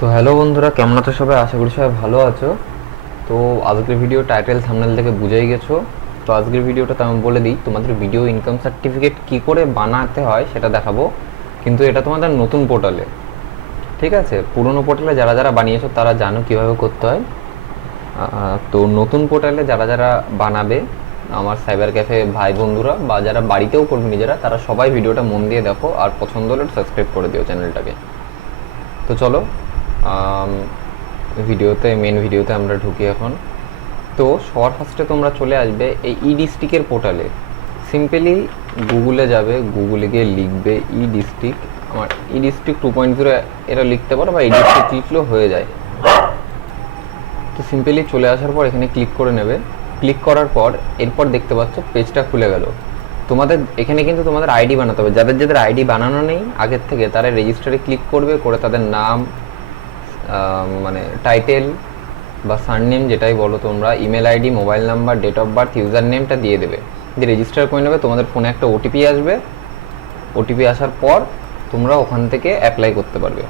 তো হ্যালো বন্ধুরা, কেমন আছো সবাই? আশা করি সবাই ভালো আছো। তো আজকের ভিডিও টাইটেল থাম্বনেল থেকে বুঝেই গেছো। তো আজকের ভিডিওটা আমি বলে দিই, তোমাদের ভিডিও ইনকাম সার্টিফিকেট কি করে বানাতে হয় সেটা দেখাবো। কিন্তু এটা তোমাদের নতুন পোর্টালে ঠিক আছে? পুরনো পোর্টালে যারা যারা বানিয়েছো, তারা জানো কীভাবে করতে হয়। তো নতুন পোর্টালে যারা যারা বানাবে, আমার সাইবার ক্যাফে ভাই বন্ধুরা, বা যারা বাড়িতেও করবে নিজেরা, তারা সবাই ভিডিওটা মন দিয়ে দেখো, আর পছন্দ হলে সাবস্ক্রাইব করে দিও চ্যানেলটাকে তো চলো ভিডিওতে মেন ভিডিওতে আমরা ঢুকি এখন। তো, সবার ফার্স্টে তোমরা চলে আসবে এই ই ডিস্ট্রিক্টের পোর্টালে সিম্পলি গুগলে যাবে গুগলে গিয়ে লিখবে ই ডিস্ট্রিক্ট আমার ই ডিস্ট্রিক্ট টু পয়েন্ট জিরো এটা লিখতে পারো বা ই ডিস্ট্রিক্ট লিখলেও হয়ে যায়। তো সিম্পলি চলে আসার পর এখানে ক্লিক করে নেবে। ক্লিক করার পর এরপর দেখতে পাচ্ছ পেজটা খুলে গেল। তোমাদের, এখানে কিন্তু তোমাদের আইডি বানাতে হবে। যাদের যাদের আইডি বানানো নেই, আগের থেকে তারা রেজিস্টারে ক্লিক করবে, করে তাদের নাম মানে টাইটেল বা সারনেম যেটাই বলো তোমরা email ID mobile number date of birth user নেমটা দিয়ে দেবে। দিয়ে রেজিস্টার করে নেবে, তোমাদের ফোনে একটা ওটিপি আসবে। ওটিপি আসার পর তোমরা ওখান থেকে অ্যাপ্লাই করতে পারবে।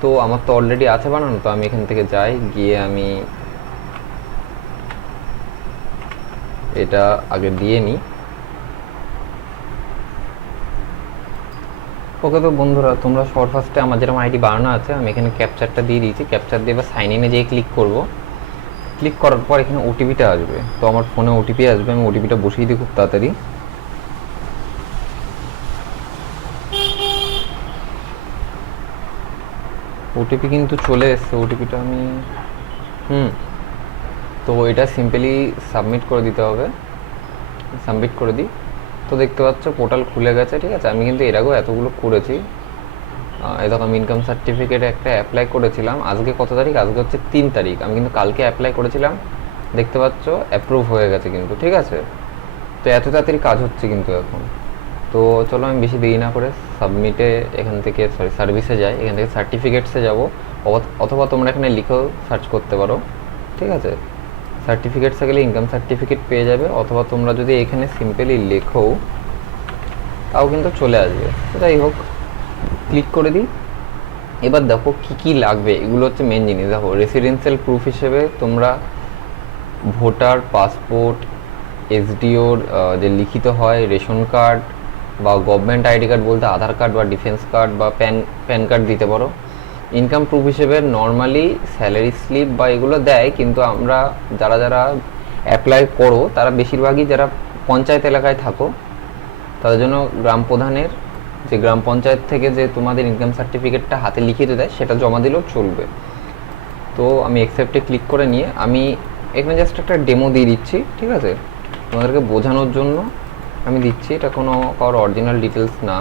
তো আমার তো অলরেডি আছে বানানো, তো আমি এখান থেকে যাই, গিয়ে আমি এটা আগে দিয়ে নিই। ওকে তো বন্ধুরা, তোমরা শর্ট ফার্স্টে আমার যেরকম আইডি বানানো আছে, আমি এখানে ক্যাপচারটা দিয়ে দিয়েছি। ক্যাপচার দিয়ে এবার সাইন ইনে যেয়ে ক্লিক করব। ক্লিক করার পর এখানে ওটিপিটা আসবে। তো আমার ফোনে ওটিপি আসবে, আমি ওটিপিটা বসিয়ে দিই খুব তাড়াতাড়ি। ওটিপি কিন্তু চলে এসছে। ওটিপিটা আমি, হুম। তো এটা সিম্পলি সাবমিট করে দিতে হবে। সাবমিট করে দিই। তো দেখতে পাচ্ছ পোর্টাল খুলে গেছে, ঠিক আছে? আমি কিন্তু এর আগেও এতগুলো করেছি। আমি ইনকাম সার্টিফিকেট একটা অ্যাপ্লাই করেছিলাম। আজকে কত তারিখ? আজকে হচ্ছে তিন তারিখ। আমি কিন্তু কালকে অ্যাপ্লাই করেছিলাম। দেখতে পাচ্ছ অ্যাপ্রুভ হয়ে গেছে কিন্তু, ঠিক আছে? তো এত তাড়াতাড়ি কাজ হচ্ছে কিন্তু এখন। তো চলো, আমি বেশি দেরি না করে সাবমিটে এখান থেকে সরি সার্ভিসে যাই। এখান থেকে সার্টিফিকেটসে যাব। অথবা তোমরা এখানে লিখেও সার্চ করতে পারো, ঠিক আছে? সার্টিফিকেটসে থাকলে ইনকাম সার্টিফিকেট পেয়ে যাবে, অথবা তোমরা যদি এখানে সিম্পলি লেখো, তাও কিন্তু চলে আসবে। যাই হোক ক্লিক করে দিই। এবার দেখো কি কি লাগবে, এগুলো হচ্ছে মেন জিনিস। দেখো রেসিডেন্সিয়াল প্রুফ হিসেবে তোমরা ভোটার পাসপোর্ট এসডিওর যে লিখিত হয়, রেশন কার্ড বা গভর্নমেন্ট আইডি কার্ড বলতে আধার কার্ড বা ডিফেন্স কার্ড বা প্যান প্যান কার্ড দিতে পারো। ইনকাম প্রুফ হিসেবে নর্মালি স্যালারি স্লিপ বা এগুলো দেয়, কিন্তু আমরা যারা যারা অ্যাপ্লাই করো, তারা বেশিরভাগই যারা পঞ্চায়েত এলাকায় থাকো, তাদের জন্য গ্রাম প্রধানের যে গ্রাম পঞ্চায়েত থেকে যে তোমাদের ইনকাম সার্টিফিকেটটা হাতে লিখিয়ে দেয়, সেটা জমা দিলেও চলবে। তো আমি অ্যাকসেপ্টে ক্লিক করে নিয়ে, আমি এখানে জাস্ট একটা ডেমো দিয়ে দিচ্ছি, ঠিক আছে? তোমাদেরকে বোঝানোর জন্য আমি দিচ্ছি, এটা কোনো কারোর অরিজিনাল ডিটেলস না।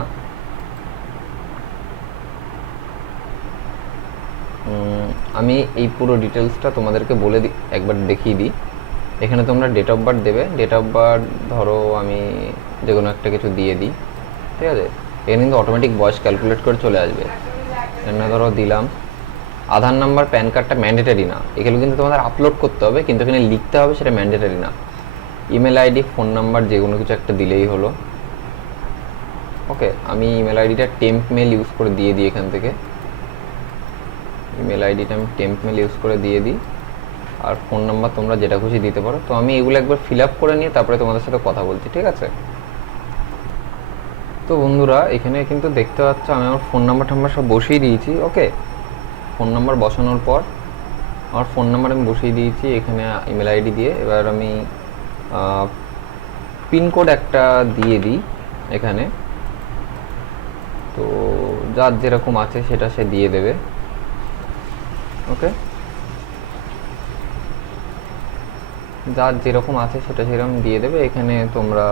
আমি এই পুরো ডিটেলসটা তোমাদেরকে বলে দিই একবার দেখিয়ে দিই। এখানে তোমরা ডেট অফ বার্থ দেবে। ডেট অফ বার্থ ধরো আমি যে কোনো একটা কিছু দিয়ে দিই, ঠিক আছে? এখানে কিন্তু অটোমেটিক বয়স ক্যালকুলেট করে চলে আসবে। এখানে ধরো দিলাম, আধার নাম্বার প্যান কার্ডটা ম্যান্ডেটারি না। এগুলো কিন্তু তোমাদের আপলোড করতে হবে, কিন্তু এখানে লিখতে হবে সেটা ম্যান্ডেটারি না। ইমেল আইডি ফোন নাম্বার যে কোনো কিছু একটা দিলেই হলো। ওকে আমি ইমেল আইডিটা টেম্প মেল ইউজ করে দিয়ে দিই এখান থেকে। ইমেল আইডিটা আমি টেম্প মেল ইউজ করে দিয়ে দিই। আর ফোন নাম্বার তোমরা যেটা খুশি দিতে পারো। তো আমি এগুলো একবার ফিল আপ করে নিয়ে তারপরে তোমাদের সাথে কথা বলছি, ঠিক আছে? তো বন্ধুরা, এখানে কিন্তু দেখতে পাচ্ছ আমি আমার ফোন নাম্বার টাম্বার সব বসিয়ে দিয়েছি ওকে ফোন নাম্বার বসানোর পর আমার ফোন নাম্বার আমি বসিয়ে দিয়েছি এখানে ইমেল আইডি দিয়ে। এবার আমি পিনকোড একটা দিয়ে দিই এখানে। তো যার যেরকম আছে সেটা সে দিয়ে দেবে। ওকে? যার যেরকম আছে সেটা সেরকম দিয়ে দেবে। এখানে তোমরা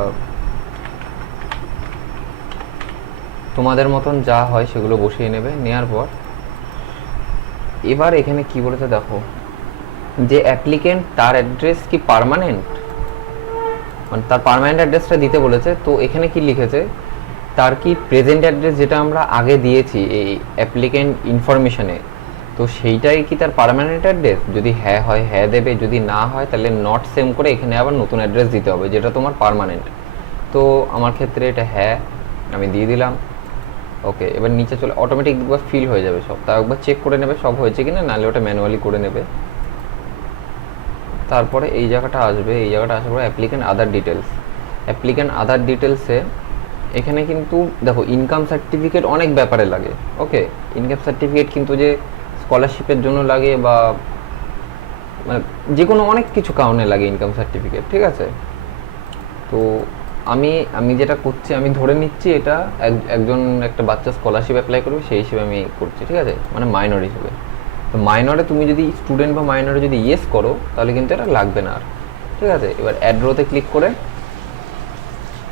তোমাদের মতন যা হয় সেগুলো বসিয়ে নেবে নেওয়ার পর। এবার এখানে কি বলেছে দেখো, যে অ্যাপ্লিকেন্ট তার অ্যাড্রেস কি পার্মানেন্ট মানে তার পারমানেন্ট অ্যাড্রেসটা দিতে বলেছে। তো এখানে কি লিখেছে, তার কি প্রেজেন্ট অ্যাড্রেস যেটা আমরা আগে দিয়েছি এই অ্যাপ্লিকেন্ট ইনফরমেশনে তো সেইটাই কি তার পার্মানেন্ট অ্যাড্রেস যদি হ্যাঁ হয় হ্যাঁ দেবে, যদি না হয়, তাহলে নট সেম করে এখানে আবার নতুন অ্যাড্রেস দিতে হবে, যেটা তোমার পারমানেন্ট তো আমার ক্ষেত্রে এটা হ্যাঁ আমি দিয়ে দিলাম। ওকে এবার নিচে চলে অটোমেটিক একবার ফিল হয়ে যাবে সব। তাও একবার চেক করে নেবে, সব হয়েছে কিনা, নাহলে ওটা ম্যানুয়ালি করে নেবে। তারপরে এই জায়গাটা আসবে, এই জায়গাটা আসার পরে applicant other details applicant other ডিটেলসে এখানে কিন্তু, দেখো ইনকাম সার্টিফিকেট অনেক ব্যাপারে লাগে। ওকে ইনকাম সার্টিফিকেট কিন্তু যে স্কলারশিপের জন্য লাগে বা মানে যে কোনো অনেক কিছু কারণে লাগে ইনকাম সার্টিফিকেট ঠিক আছে? তো আমি আমি যেটা করছি, আমি ধরে নিচ্ছি এটা এক- একজন একটা বাচ্চা স্কলারশিপ অ্যাপ্লাই করবে, সেই হিসেবে আমি করছি, ঠিক আছে? মানে মাইনর হিসেবে। তো মাইনরে তুমি যদি স্টুডেন্ট বা মাইনরে যদি ইয়েস করো, তাহলে কিন্তু এটা লাগবে না আর, ঠিক আছে? এবার অ্যাড্রোতে ক্লিক করে,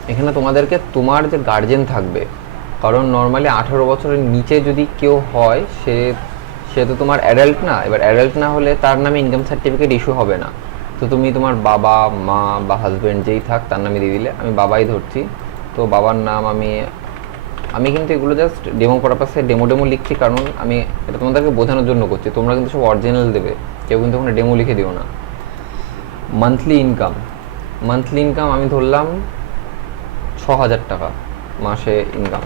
এখানে তোমাদেরকে তোমার যে গার্জেন থাকবে, কারণ নর্মালি আঠেরো বছরের নিচে যদি কেউ হয়, সে সে তো তোমার অ্যাডাল্ট না, এবার অ্যাডাল্ট না হলে তার নামে ইনকাম সার্টিফিকেট ইস্যু হবে না। তো তুমি তোমার বাবা, মা বা হাজব্যান্ড যেই থাক, তার নামে দিয়ে দিলে, আমি বাবাই ধরছি। তো বাবার নাম আমি আমি কিন্তু এগুলো জাস্ট ডেমো পারপাসে ডেমো ডেমো লিখছি, কারণ আমি এটা তোমাদেরকে বোঝানোর জন্য করছি। তোমরা কিন্তু সব অরিজিনাল দেবে, কেউ কিন্তু ওখানে ডেমো লিখে দিও না। মান্থলি ইনকাম মান্থলি ইনকাম আমি ধরলাম ছ হাজার টাকা মাসে ইনকাম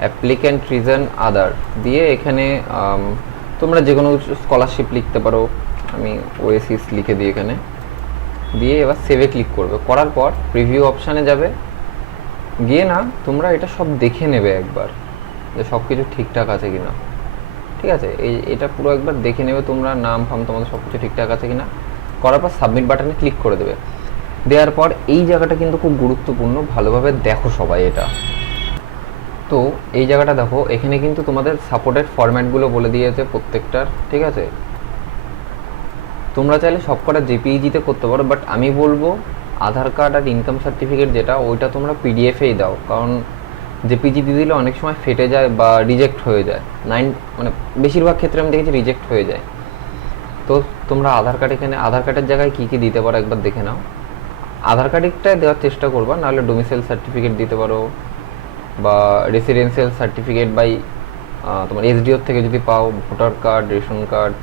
অ্যাপ্লিক্যান্ট রিজন আদার দিয়ে এখানে তোমরা যে কোনো স্কলারশিপ লিখতে পারো। আমি ওএসিস লিখে দিই এখানে। দিয়ে এবার সেভে ক্লিক করবে। করার পর প্রিভিউ অপশানে যাবে। গিয়ে না, তোমরা এটা সব দেখে নেবে একবার, যে সব কিছু ঠিকঠাক আছে কিনা। ঠিক আছে? এই, এটা পুরো একবার দেখে নেবে তোমরা, নাম ফাম তোমাদের সব কিছু ঠিকঠাক আছে কিনা। করার পর সাবমিট বাটনে ক্লিক করে দেবে। দেওয়ার পর এই জায়গাটা কিন্তু খুব গুরুত্বপূর্ণ। ভালোভাবে দেখো সবাই এটা। তো এই জায়গাটা দেখো, এখানে কিন্তু তোমাদের সাপোর্টেড ফরম্যাটগুলো বলে দিয়েছে প্রত্যেকটার, ঠিক আছে? তোমরা চাইলে সব কটা জেপিইজিতে করতে পারো বাট আমি বলব আধার কার্ড আর ইনকাম সার্টিফিকেট যেটা, ওইটা তোমরা পিডিএফেই দাও, কারণ জেপিজি দিয়ে দিলে অনেক সময় ফেটে যায় বা রিজেক্ট হয়ে যায়। নাইন মানে বেশিরভাগ ক্ষেত্রে আমি দেখেছি রিজেক্ট হয়ে যায়। তো তোমরা আধার কার্ড এখানে, আধার কার্ডের জায়গায় কী কী দিতে পারো একবার দেখে নাও। আধার কার্ডটাই দেওয়ার চেষ্টা করবা, নাহলে ডোমিসাইল সার্টিফিকেট দিতে পারো। বা রেসিডেন্সিয়াল সার্টিফিকেট বাই তোমার এসডিওর থেকে যদি পাও voter card ration card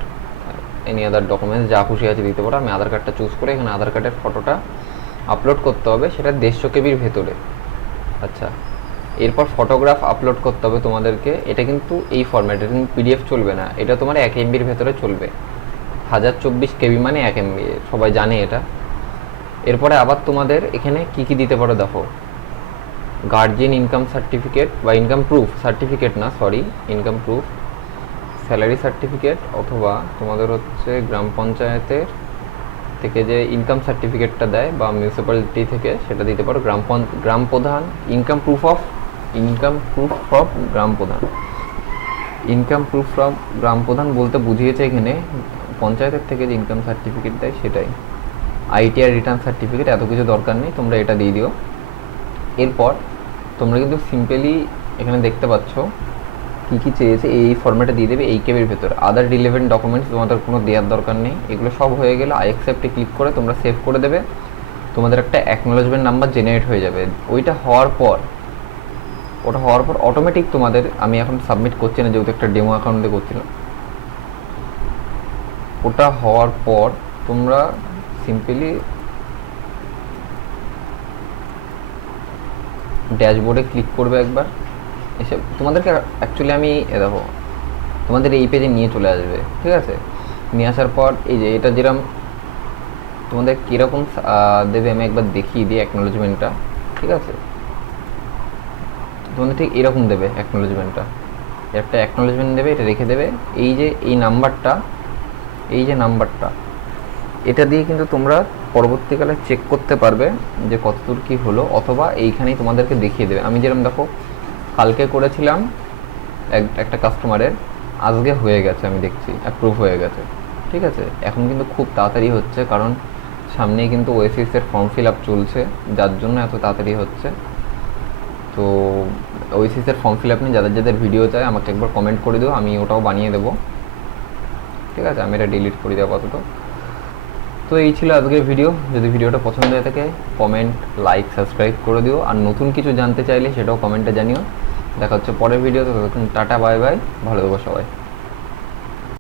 any other documents যা খুশি আছে দিতে পারো। আমি আধার কার্ডটা চুজ করে এখানে আধার কার্ডের ফটোটা আপলোড করতে হবে। সেটা দেড়শো কেবির ভেতরে। আচ্ছা। এরপর ফটোগ্রাফ আপলোড করতে হবে তোমাদেরকে। এটা কিন্তু এই ফরম্যাটে কিন্তু পিডিএফ চলবে না। এটা তোমার এক এমবির ভেতরে চলবে। হাজার চব্বিশ কেবি মানে এক এমবি সবাই জানে এটা। এরপরে আবার তোমাদের এখানে কি কি দিতে পারো দেখো। গার্জিয়ান ইনকাম সার্টিফিকেট বা ইনকাম প্রুফ সার্টিফিকেট না sorry income proof salary certificate অথবা তোমাদের হচ্ছে গ্রাম পঞ্চায়েতের থেকে যে ইনকাম সার্টিফিকেটটা দেয় বা মিউনিসিপ্যালিটি থেকে সেটা দিতে পারো। গ্রাম গ্রাম প্রধান income proof of income proof of গ্রাম প্রধান। ইনকাম প্রুফ ফ্রম গ্রাম প্রধান বলতে বুঝিয়েছে এখানে পঞ্চায়েতের থেকে যে ইনকাম সার্টিফিকেট দেয় সেটাই। আইটিআর রিটার্ন সার্টিফিকেট এত কিছু দরকার নেই, তোমরা এটা দিয়ে দিও। এরপর তোমরা কিন্তু সিম্পলি এখানে দেখতে পাচ্ছ কী কী চেয়েছে, এই ফর্ম্যাটে দিয়ে দেবে, এই কেবের ভেতর। আদার রিলেভেন্ট ডকুমেন্টস তোমাদের কোনো দেওয়ার দরকার নেই। এগুলো সব হয়ে গেলে আই অ্যাকসেপ্টে ক্লিক করে তোমরা সেভ করে দেবে। তোমাদের একটা অ্যাকনোলজমেন্ট নাম্বার জেনারেট হয়ে যাবে। ওইটা হওয়ার পর, ওটা হওয়ার পর অটোমেটিক তোমাদের, আমি এখন সাবমিট করছি না, যেহেতু একটা ডেমো অ্যাকাউন্টে করছিলাম। ওটা হওয়ার পর তোমরা সিম্পলি ড্যাশবোর্ডে ক্লিক করবে একবার। এসে তোমাদেরকে অ্যাকচুয়ালি আমি এ দেখো, তোমাদের এই পেজে নিয়ে চলে আসবে, ঠিক আছে? নিয়ে আসার পর এই যে এটা যেরকম তোমাদের কীরকম দেবে আমি একবার দেখিয়ে দিই অ্যাকনোলজমেন্টটা ঠিক আছে? তোমাদের ঠিক এরকম দেবে অ্যাকনোলজমেন্টটা একটা অ্যাকনোলজমেন্ট দেবে, এটা রেখে দেবে। এই যে এই নাম্বারটা এই যে নাম্বারটা এটা দিয়ে কিন্তু তোমরা পরবর্তীকালে চেক করতে পারবে যে কতদূর কী হলো, অথবা এইখানেই তোমাদেরকে দেখিয়ে দেবে। আমি যেরকম দেখো, কালকে করেছিলাম এক একটা কাস্টমারের আজকে হয়ে গেছে, আমি দেখছি অ্যাপ্রুভ হয়ে গেছে। ঠিক আছে? এখন কিন্তু খুব তাড়াতাড়ি হচ্ছে, কারণ সামনেই কিন্তু ওএসিসের ফর্ম ফিল আপ চলছে, যার জন্য এত তাড়াতাড়ি হচ্ছে। তো ওএসিসের ফর্ম ফিল আপ নিয়ে যাদের যাদের ভিডিও চাই আমাকে একবার কমেন্ট করে দিও, আমি ওটাও বানিয়ে দেবো। ঠিক আছে? আমি এটা ডিলিট করে দেবো আপাতত। তো এই ছিল আজকের ভিডিও যদি ভিডিওটা পছন্দ হয়ে থাকে কমেন্ট লাইক সাবস্ক্রাইব করে দিও। আর নতুন কিছু জানতে চাইলে সেটাও কমেন্টে জানিও। দেখা হচ্ছে পরের ভিডিও তো। টাটা বাই বাই ভালো দেবো সবাই।